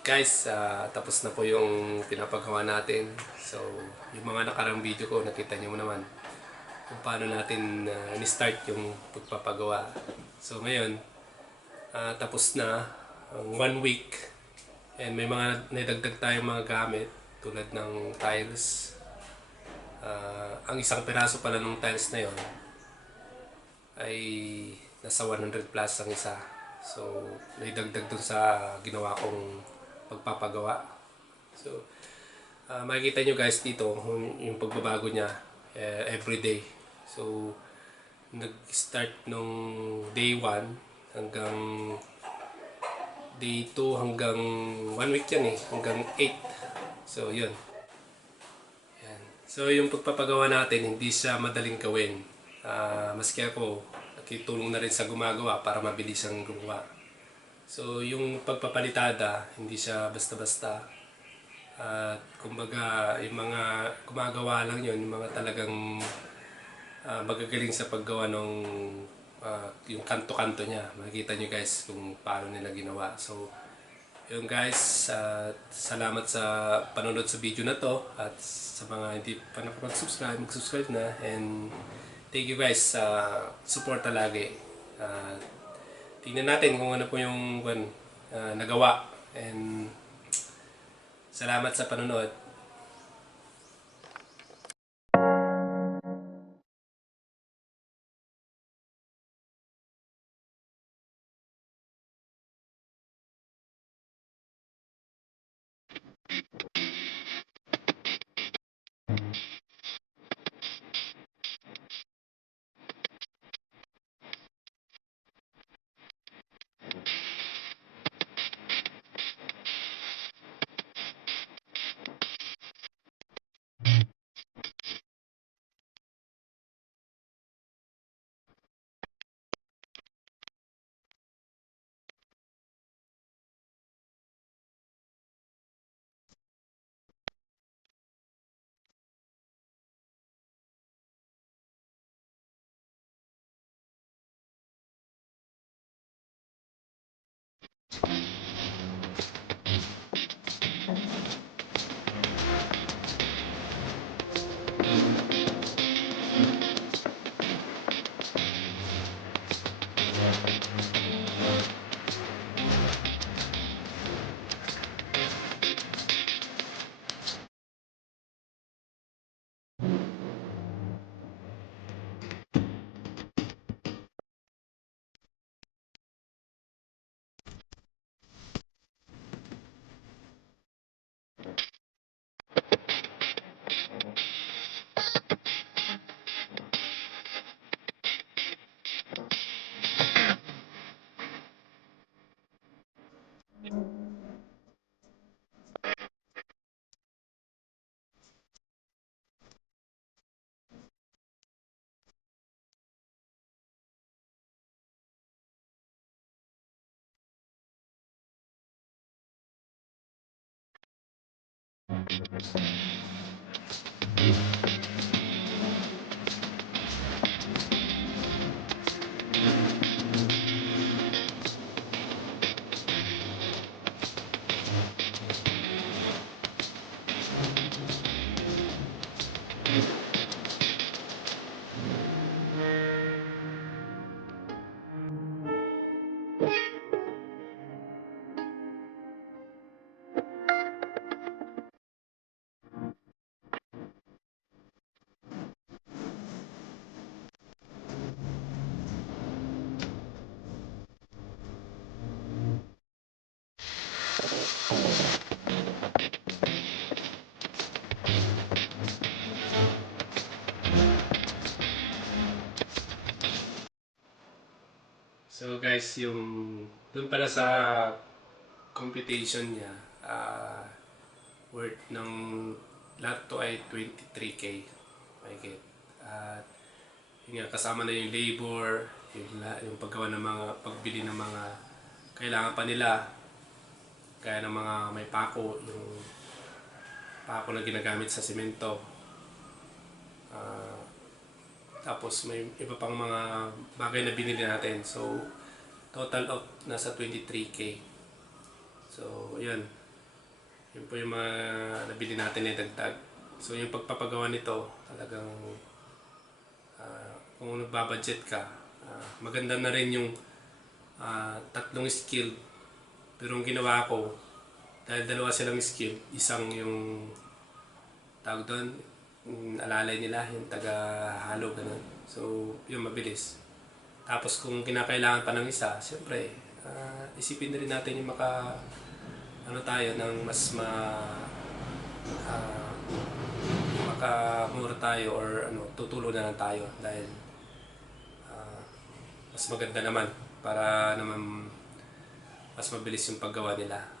Guys, tapos na po yung pinapagawa natin. So, yung mga nakarang video ko, nakita nyo naman kung paano natin ni-start yung pagpapagawa. So, ngayon, tapos na ang 1 week. And may mga nadagdag tayong mga gamit tulad ng tiles. Ang isang piraso pala ng tiles na yon ay nasa 100 plus ang isa. So, naidagdag dun sa ginawa kong pagpapagawa. So, makikita nyo guys dito yung pagbabago niya everyday. So, nag-start nung day 1 hanggang day 2 hanggang 1 week yan hanggang 8. So, yun. Yan. So, yung pagpapagawa natin, hindi siya madaling gawin. Maski ako, nakitulong na rin sa gumagawa para mabilis ang gumawa. So, yung pagpapalitada, hindi siya basta-basta. At kumbaga, yung mga gumagawa lang yun, yung mga talagang magagaling sa paggawa ng yung kanto-kanto niya. Makikita nyo guys kung paano nila ginawa. So, yun guys, salamat sa panonood sa video na to. At sa mga hindi pa nakapag-subscribe, mag-subscribe na. And thank you guys sa support lagi. Tingnan natin kung ano po yung nagawa. And salamat sa panonood. So guys, yung dun pala sa computation niya, worth ng lahat to ay 23K. Mahigit. At yun nga, kasama na yung labor, yung paggawa ng mga, pagbili ng mga kailangan pa nila. Kaya ng mga may pako, yung pako na ginagamit sa simento. Tapos may iba pang mga bagay na binili natin. So, total of nasa 23K. So, yun. Yun po yung mga nabili natin na dagdag. So yung pagpapagawa nito, talagang kung nagbabudget ka, maganda na rin yung tatlong skill. Pero yung ginawa ko, dahil dalawa silang skill, isang yung tawag doon, alalay nila, yung taga-halo, ganun. So, yun, mabilis. Tapos kung kinakailangan pa ng isa, siyempre, isipin na rin natin yung tayo, ng mas ah, makamura tayo or tutulo na lang tayo dahil mas maganda naman para naman mas mabilis yung paggawa nila.